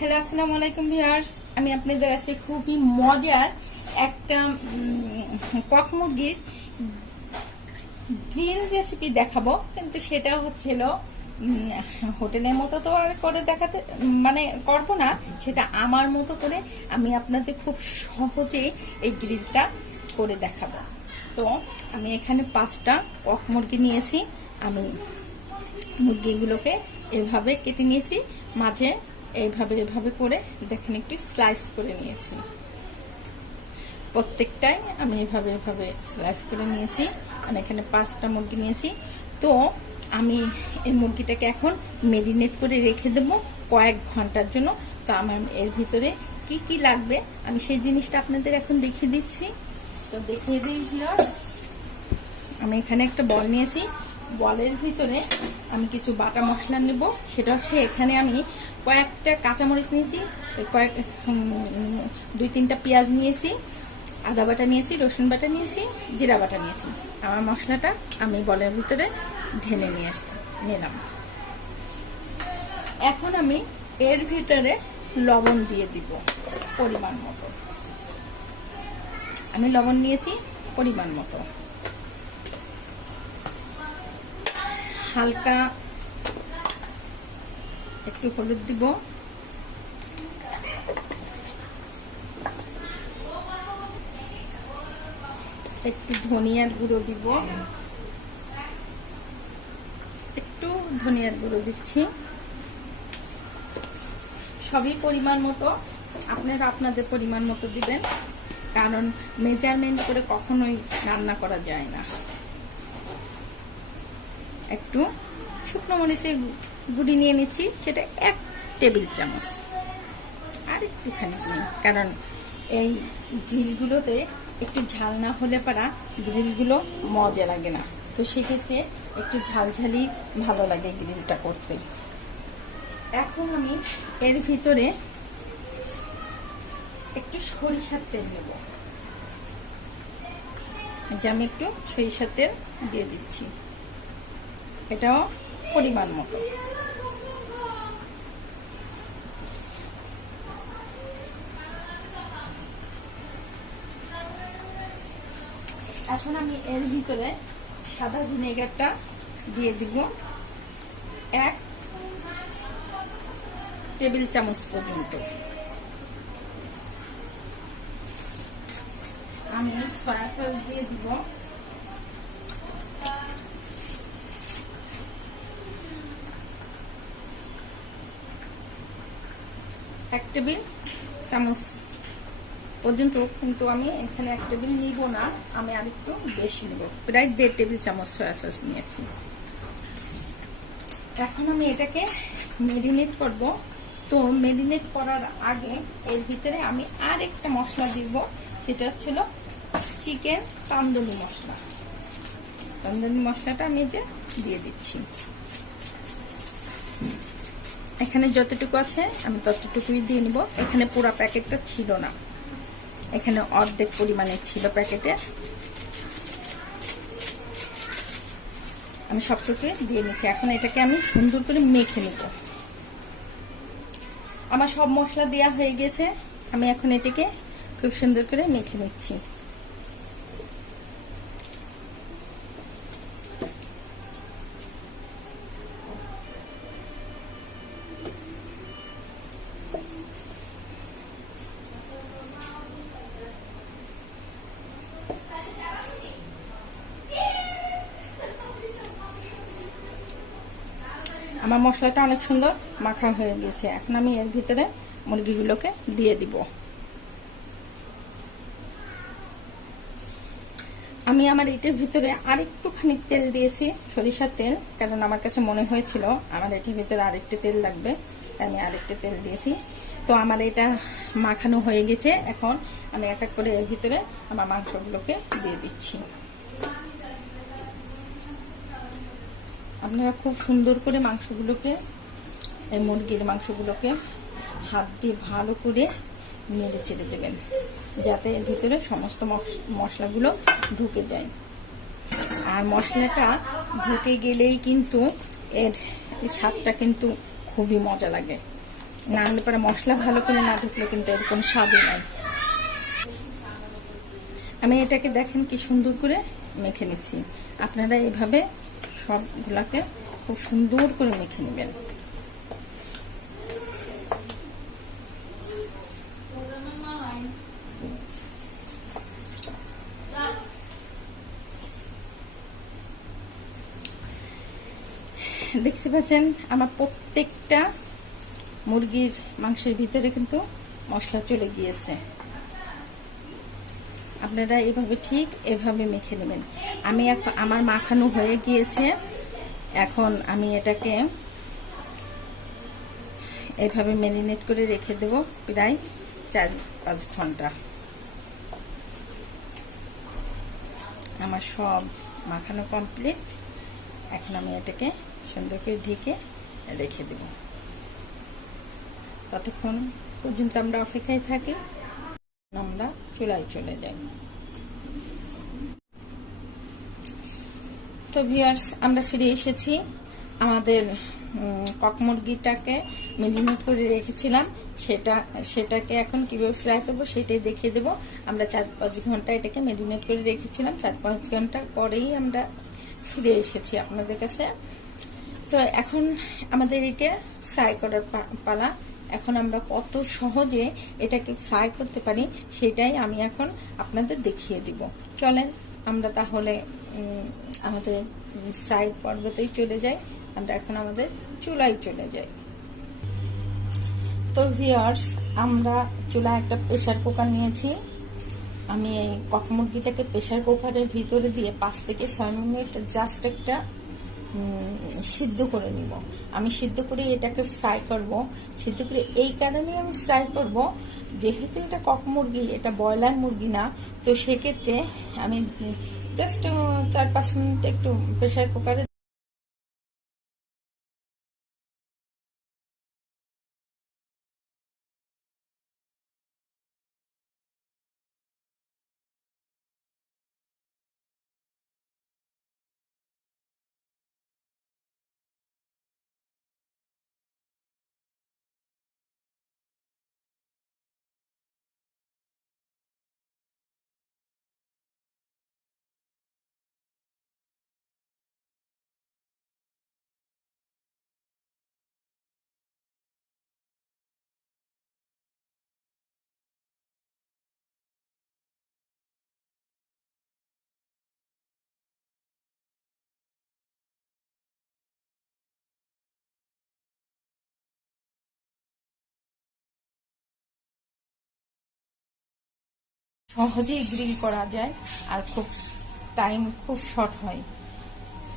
Hello, আসসালামু আলাইকুম viewers. আমি আপনাদের কাছে খুবই মজার একটা কক মুরগির গ্রিল রেসিপি দেখাবো, কিন্তু সেটা হচ্ছিল হোটেলের মতো তো আর করে দেখাতে মানে করবো না, সেটা আমার মতো করে আমি আপনাদের খুব সহজে এই গ্রিলটা করে দেখাবো। তো আমি এখানে 5টা কক মুরগি নিয়েছি। আমি মুরগিগুলোকে এভাবে কেটে নিয়েছি, মাঝে এইভাবে করে দেখেন একটু স্লাইস করে নিয়েছি। প্রত্যেকটাই আমি এভাবে স্লাইস করে নিয়েছি। আমি এখানে 5টা মুরগি নিয়েছি। তো আমি এই মুরগিটাকে এখন মেরিনেট করে রেখে দেবো কয়েক ঘন্টার জন্য। তো আমার এর ভিতরে কি কি লাগবে আমি সেই জিনিসটা আপনাদের এখন দেখিয়ে দিচ্ছি। তো দেখিয়ে দিই ভিউয়ার্স, আমি এখানে একটা বল নিয়েছি। বলের ভিতরে আমি কিছু বাটা মশলা নেব। সেটা হচ্ছে এখানে আমি কয়েকটা কাঁচামরিচ নিয়েছি, কয়েক 2-3টা পেঁয়াজ নিয়েছি, আদা বাটা নিয়েছি, রসুন বাটা নিয়েছি, জিরা বাটা নিয়েছি। আমার মশলাটা আমি বলের ভিতরে ঢেলে নিলাম। এখন আমি এর ভিতরে লবণ দিয়ে দিব পরিমাণ মতো। আমি লবণ নিয়েছি পরিমাণ মতো। হালকা একটু হলুদ দিব, একটু ধনিয়ার গুঁড়ো দিব, একটু ধনিয়ার গুঁড়ো দিচ্ছি। সবই পরিমাণ মতো, আপনারা আপনাদের পরিমাণ মতো দিবেন, কারণ মেজারমেন্ট করে কখনোই রান্না করা যায় না। একটু শুকনো মরিচের গুঁড়ি নিয়ে নিচ্ছি, সেটা 1 টেবিল চামচ। আর একটুখানি নিই, কারণ এই গ্রিলগুলোতে একটু ঝাল না হলে পারা গ্রিলগুলো মজা লাগে না। তো সেক্ষেত্রে একটু ঝালঝালি ভালো লাগে গ্রিলটা করতে। এখন আমি এর ভিতরে একটু সরিষার তেল নেব। আমি একটু সরিষার তেল দিয়ে দিচ্ছি, এটাও পরিমাণ মতো। এখন আমি এর ভিতরে সাদা ভিনেগারটা দিয়ে দিব 1 টেবিল চামচ পর্যন্ত। আমি সয়া সস দিয়ে দিব 1 টেবিল চামচ পর্যন্ত, কিন্তু আমি এখানে 1 টেবিল নিব না, আমি আরেকটু বেশি নেব, প্রায় 1.5 টেবিল চামচ সয়া সস নিয়েছি। এখন আমি এটাকে মেরিনেট করব। তো মেরিনেট করার আগে এর ভিতরে আমি আর একটা মশলা দিব, সেটা হচ্ছিল চিকেন তান্দুরি মশলা। তান্দুরি মশলাটা আমি যে দিয়ে দিচ্ছি। এখানে যতটুকু আছে আমি ততটুকুই দিয়ে নিব। এখানে পুরো প্যাকেটটা ছিল না, এখানে অর্ধেক পরিমাণে ছিল প্যাকেটে। আমি সবটুকু দিয়ে নিচ্ছি। এখন এটাকে আমি সুন্দর করে মেখে নিব। আমার সব মশলা দেওয়া হয়ে গেছে, আমি এখন এটাকে খুব সুন্দর করে মেখে নিচ্ছি। আমার মশলাটা অনেক সুন্দর মাখা হয়ে গেছে। এখন আমি এর ভিতরে মুরগিগুলোকে দিয়ে দিব। আমি আমার এটার ভিতরে আরেকটুখানি তেল দিয়েছি, সরিষার তেল, কারণ আমার কাছে মনে হয়েছিল আমার এটার ভিতরে আরেকটু তেল লাগবে, আমি আরেকটু তেল দিয়েছি। তো আমার এটা মাখানো হয়ে গেছে। এখন আমি এক এক করে এর ভিতরে আমার মাংসগুলোকে দিয়ে দিচ্ছি। আপনারা খুব সুন্দর করে মাংসগুলোকে, এই মুরগির মাংসগুলোকে হাত দিয়ে ভালো করে নেড়ে চেড়ে দেবেন, যাতে এর ভিতরে সমস্ত মশলাগুলো ঢুকে যায়। আর মশলাটা ঢুকে গেলেই কিন্তু এর স্বাদটা কিন্তু খুবই মজা লাগে। না আনলে পরে মশলা ভালো করে না ঢুকলে কিন্তু এরকম স্বাদই নাই। আমি এটাকে দেখেন কি সুন্দর করে মেখে নিচ্ছি। আপনারা এভাবে সবগুলাকে খুব সুন্দর করে মেখে নেবেন। দেখতে পাচ্ছেন আমার প্রত্যেকটা মুরগির মাংসের ভিতরে কিন্তু মশলা চলে গিয়েছে। আপনারা এভাবে ঠিক এভাবে মেখে নেবেন। আমি এখন আমার মাখানো হয়ে গিয়েছে, এখন আমি এটাকে এভাবে ম্যারিনেট করে রেখে দেব প্রায় 4-5 ঘন্টা। আমার সব মাখানো কমপ্লিট। এখন আমি এটাকে সুন্দর করে ঢেকে রেখে দেব। ততক্ষণ পর্যন্ত আমরা অপেক্ষায় থাকি, আমরা চুলায় চলে যাই। তো ভিউয়ার্স, আমরা ফিরে এসেছি। আমাদের কক মুরগিটাকে ম্যারিনেট করে রেখেছিলাম, সেটাকে এখন কিভাবে ফ্রাই করবো সেটাই দেখিয়ে দেবো। আমরা 4-5 ঘন্টা এটাকে ম্যারিনেট করে রেখেছিলাম। 4-5 ঘন্টা পরেই আমরা ফিরে এসেছি আপনাদের কাছে। তো এখন আমাদের এটা ফ্রাই করার পালা। এখন আমরা কত সহজে এটাকে ফ্রাই করতে পারি সেটাই আমি এখন আপনাদের দেখিয়ে দিব। চলেন আমরা তাহলে আমাদের ফ্রাই পর্বতেই চলে যাই। আমরা এখন আমাদের চুলায় চলে যাই। তো ভিউয়ার্স, আমরা চুলায় একটা প্রেসার কুকার নিয়েছি। আমি এই কক মুরগিটাকে প্রেসার কুকারের ভিতরে দিয়ে 5 থেকে 6 মিনিট জাস্ট একটা সিদ্ধ করে নিব। আমি সিদ্ধ করে এটাকে ফ্রাই করব। সিদ্ধ করে এই কারণে আমি ফ্রাই করব, যেহেতু এটা কক মুরগি, এটা ব্রয়লার মুরগি না, তো সেক্ষেত্রে আমি জাস্ট 4-5 মিনিট একটু প্রেসার কুকারে সহজেই গ্রিল করা যায় আর খুব টাইম খুব শর্ট হয়।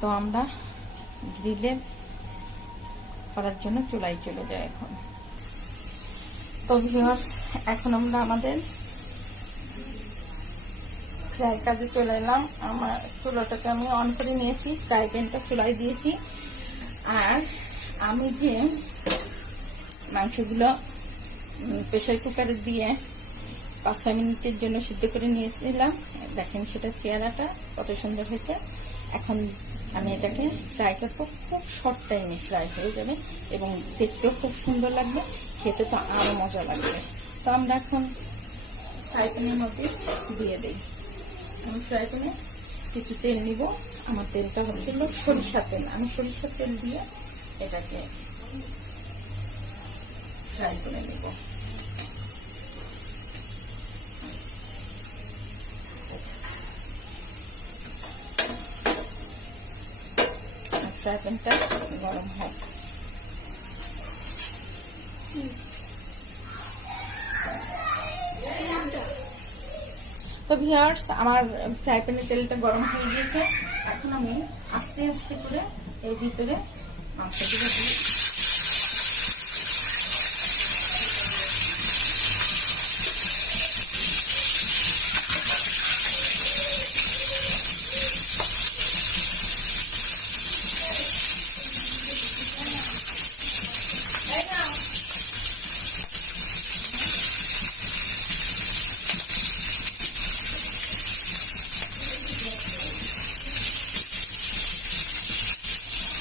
তো আমরা গ্রিলে করার জন্য চুলায় চলে যাই এখন। তো ভিউয়ার্স, এখন আমরা আমাদের ফ্রাই কাজে চলে এলাম। আমার চুলাটাকে আমি অন করে নিয়েছি, ফ্রাই প্যানটা চুলায় দিয়েছি। আর আমি যে মাংসগুলো প্রেসার কুকারে দিয়ে 5-6 মিনিটের জন্য সিদ্ধ করে নিয়েছিলাম, দেখেন সেটা চেহারাটা কত সুন্দর হয়েছে। এখন আমি এটাকে ফ্রাই করবো, খুব শর্ট টাইমে ফ্রাই হয়ে যাবে এবং দেখতেও খুব সুন্দর লাগবে, খেতে তো আরো মজা লাগবে। তো আমরা এখন ফ্রাই প্যানের মধ্যে দিয়ে দিই। আমি ফ্রাই প্যানে কিছু তেল নিব। আমার তেলটা হচ্ছিল সরিষার তেল। আমি সরিষার তেল দিয়ে এটাকে ফ্রাই করে নেব। ফ্রাই প্যানটা গরম হয়। তো ভিউয়ার্স, আমার ফ্রাই প্যানের তেলটা গরম হয়ে গিয়েছে। এখন আমি আস্তে আস্তে করে এর ভিতরে মাংসগুলো দিই।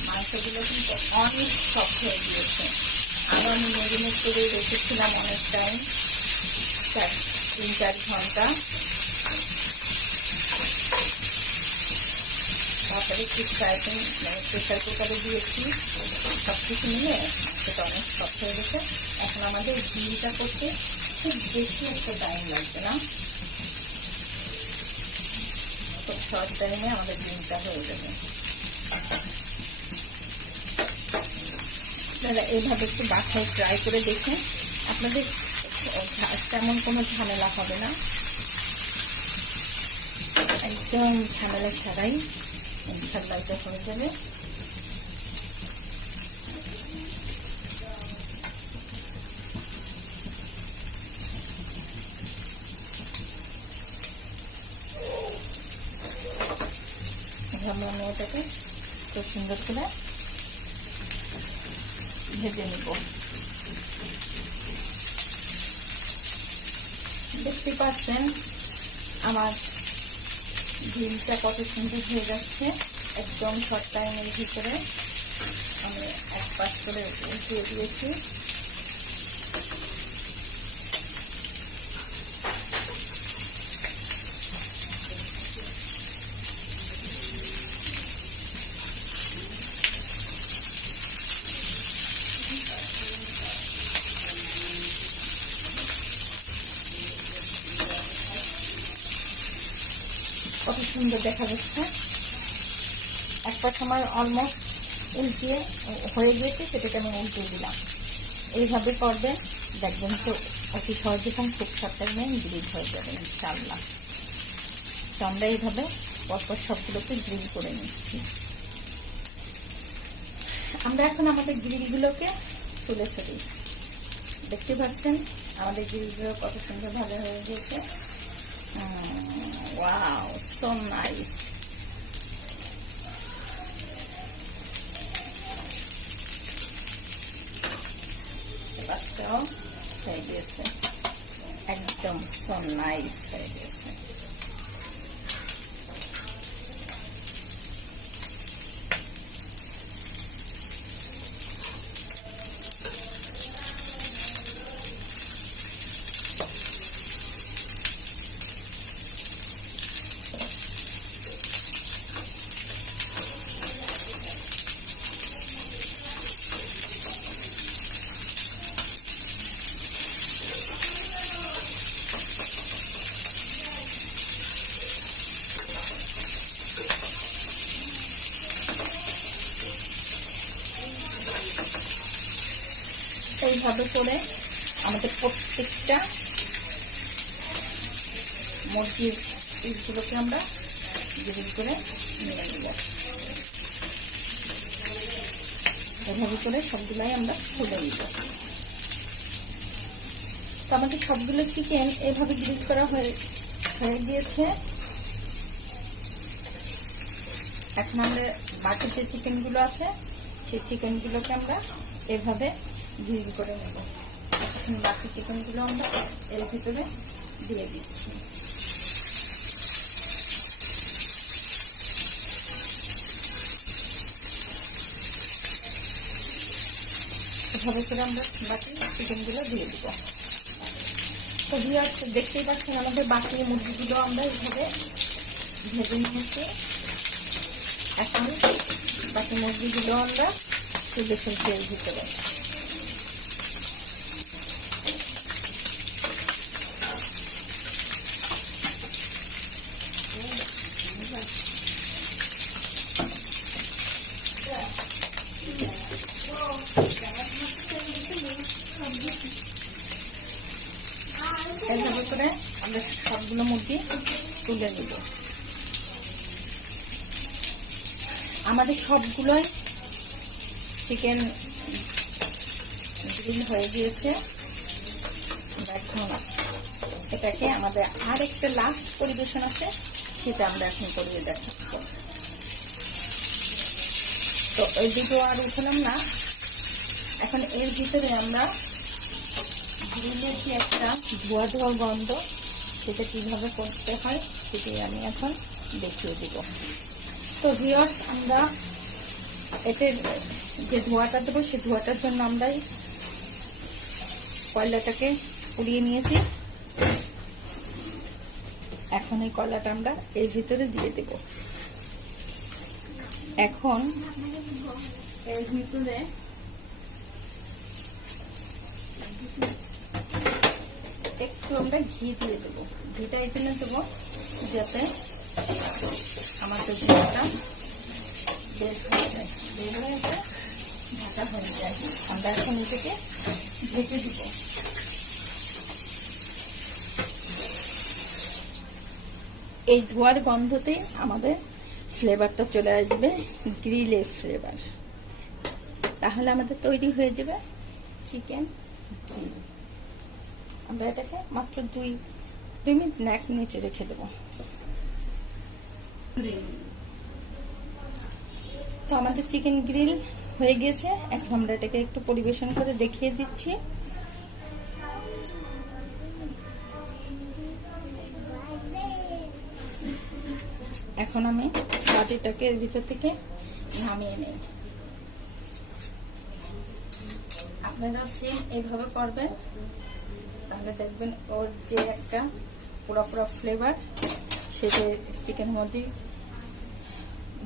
মাংসগুলো কিন্তু অনেক শক্ত হয়ে গিয়েছে। আবার আমি মেরিনেট করে রেখেছিলাম অনেক টাইম, 3-4 ঘন্টা। তারপরে একটু প্রেসার কুকারে দিয়েছি, সব কিছু নিয়ে সেটা অনেক সফট হয়ে গেছে। এখন আমাদের গ্রিলটা করতে খুব বেশি একটা টাইম লাগবে না, খুব শর্ট টাইমে আমাদের গ্রিলটা হয়ে যাবে। আপনারা এইভাবে একটু বাসায় ট্রাই করে দেখেন, আপনাদের তেমন কোনো ঝামেলা হবে না, একদম ঝামেলা ছাড়াই ইনশাআল্লাহ এটা হয়ে যাবে। আমরা এটাকে খুব সুন্দর করে ভেজে নিব। দেখতে পাচ্ছেন আমার গ্রিলটা কত সুন্দর হয়ে যাচ্ছে, একদম শর্ট টাইমের ভিতরে। আমি এক পাশ করে উঠিয়ে দিয়েছি। কত সুন্দর দেখা যাচ্ছে। এক পাশ আমার অলমোস্ট উল্টিয়ে হয়ে গিয়েছে, সেটাকে আমি উল্টিয়ে দিলাম। এইভাবে করবেন, দেখবেন তো অতি সহজে এবং খুব শর্ট টাইমে গ্রিল হয়ে যাবে ইনশাআল্লাহ। তো আমরা এইভাবে পরপর সবগুলোকে গ্রিল করে নিচ্ছি। আমরা এখন আমাদের গ্রিলগুলোকে তুলে ফেলি। দেখতে পাচ্ছেন আমাদের গ্রিলগুলো কত সুন্দর ভাবে হয়ে গিয়েছে। Wow, so nice. পাঁচটাও হয়ে গিয়েছে, একদম so nice হয়ে গিয়েছে। এইভাবে করে আমাদের প্রত্যেকটা মুরগির পিসগুলোকে আমরা গ্রিল করে নিয়ে নেব। এভাবে করে সবগুলাই আমরা তুলে নিব। তো আমাদের সবগুলো চিকেন এভাবে গ্রিল করা হয়ে গিয়েছে। এখন আমরা বাকি যে চিকেনগুলো আছে সেই চিকেনগুলোকে আমরা এভাবে গ্রিল করে নেব। এখন বাকি চিকেনগুলো আমরা এর ভিতরে দিয়ে দিচ্ছি। এভাবে করে আমরা বাকি চিকেনগুলো দিয়ে দিব। তো ভিউয়ার্স দেখতেই পাচ্ছেন আমাদের বাকি মুরগিগুলো আমরা এইভাবে ভেজে নিয়েছি। এখন বাকি মুরগিগুলো আমরা তুলে ফেলছি এর ভিতরে। এইভাবে করে আমরা সবগুলো মুরগি তুলে নিব। আমাদের সবগুলোই চিকেন গ্রিল হয়ে গিয়েছে। এখন এটাকে আমাদের আর একটা লাস্ট পরিবেশন আছে, সেটা আমরা এখন করিয়ে দেখাবো। তো এই দুটো আর উঠালাম না। এখন এর ভিতরে আমরা গ্রিলের যে একটা ধোয়া ধোয়া গন্ধ, সেটা কিভাবে করতে হয় সেটাই আমি এখন দেখিয়ে দিব। তো ভিউয়ার্স আমরা এতে যে ধোঁয়াটা দেবো সেই ধোঁয়াটার জন্য আমরা কয়লাটাকে পুড়িয়ে নিয়েছি। এখন এই কয়লাটা আমরা এর ভিতরে দিয়ে দেব। এখন এর ভিতরে একটু আমরা ঘি দিয়ে দেবো। ঘিটা এই জন্য দেবো যাতে আমাদের ঘিটা বের হয়ে যায়, বের হয়ে যায়, ঢাকা হয়ে যায়। আমরা এখন এটাকে ঢেকে দিব। এই ধোয়ার গন্ধতে আমাদের ফ্লেভারটা চলে আসবে, গ্রিলের ফ্লেভার। তাহলে আমাদের তৈরি হয়ে যাবে চিকেন গ্রিল। আমরা এটাকে মাত্র 2 মিনিট 1 মিনিটে রেখে দেবো। তো আমাদের চিকেন গ্রিল হয়ে গেছে। এখন আমরা এটাকে একটু পরিবেশন করে দেখিয়ে দিচ্ছি। এখন আমি বাটিটাকে এর ভিতর থেকে নামিয়ে নেই। আপনারা সেম এইভাবে করবেন, তাহলে দেখবেন ওর যে একটা পুরো ফ্লেভার সেটা চিকেনের মধ্যে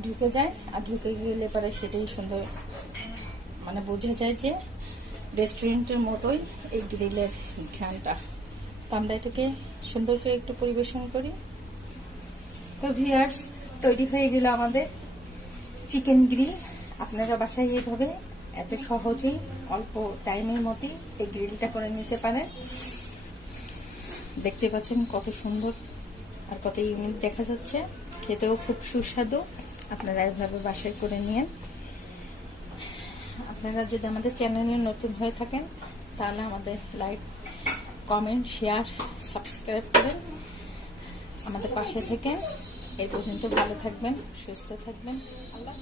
ঢুকে যায়। আর ঢুকে গেলে পরে সেটাই সুন্দর মানে বোঝা যায় যে রেস্টুরেন্টের মতোই এই গ্রিলের ঘ্রাণটা। তো আমরা এটাকে সুন্দর করে একটু পরিবেশন করি। তো ভিউয়ার্স, তৈরি হয়ে গেল আমাদের চিকেন গ্রিল। আপনারা বাসায় এইভাবে এত সহজেই অল্প টাইমের মধ্যে এই গ্রিলটা করে নিতে পারেন। দেখতে পাচ্ছেন কত সুন্দর আর কত ইউনিক দেখা যাচ্ছে, খেতেও খুব সুস্বাদু। আপনারা এইভাবে বাসায় করে নিন। আপনারা যদি আমাদের চ্যানেলে নতুন হয়ে থাকেন তাহলে আমাদের লাইক, কমেন্ট, শেয়ার, সাবস্ক্রাইব করেন, আমাদের পাশে থেকে। এই পর্যন্ত ভালো থাকবেন, সুস্থ থাকবেন। আল্লাহ।